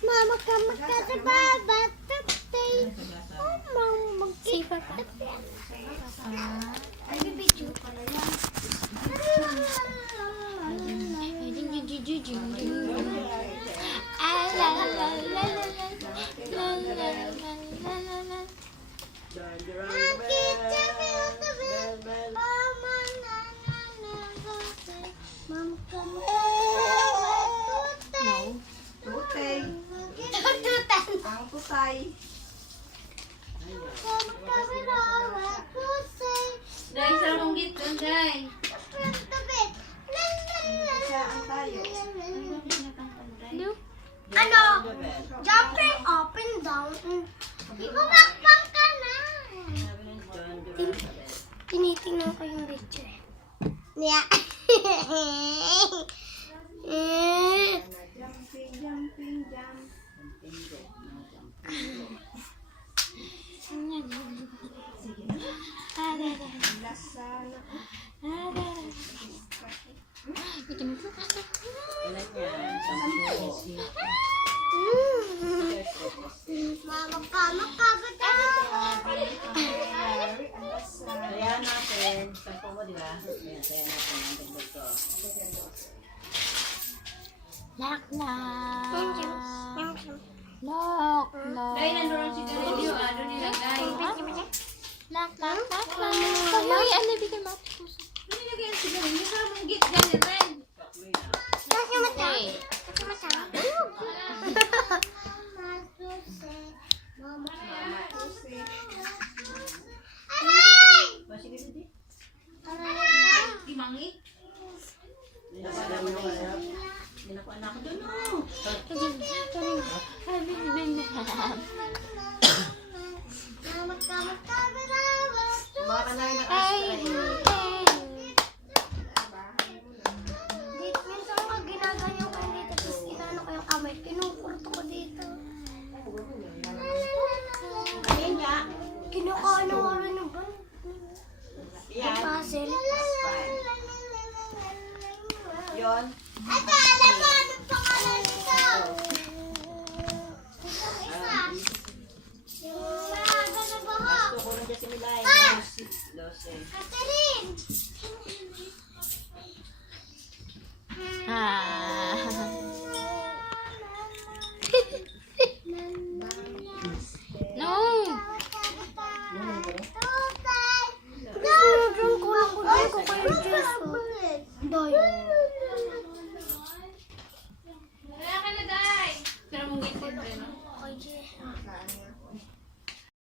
Mama, come to Baba. Say Papa. Ay, video ko na yan. Ang pusay. Dahil sa runggit doon, Day. Saan tayo? Ano? Jumping up and down. Umakbang ka na. Tinitingnan ko yung video. Yeah. Jumping, jumping, jump. Lasana. Mama ka, makabatawa. Kaya natin, sampo mo di ba? Ayan, kaya natin ang dagdag ko. Knock, knock. Thank you. Thank you. Knock, knock. Day, nandoon si Dario. Ano nilagay? Knock, knock, knock, Ay, ano bigyan mo? Ano nilagay ang sigarilyo? Sa runggit, ganyan rin. knock yung mata. Day. Knock yung mata. Aray! Sige, sige. Di mangi? Dinakuan na ako doon, oh. Mama ka, makabatawa. Baka ka na rin Dito, minsan ako ginaganyan ko yung dito, tapos inano ko yung kamay, pinukurto ko dito. Ayun nga. Kinukaano ko rin yung ban. Yan. Puzzle. Yun. Ate, alam mo, anong pangalan nito? Isa. Yung maaga na baho. Gusto ko rin dyan si Milay. Lose. Ate,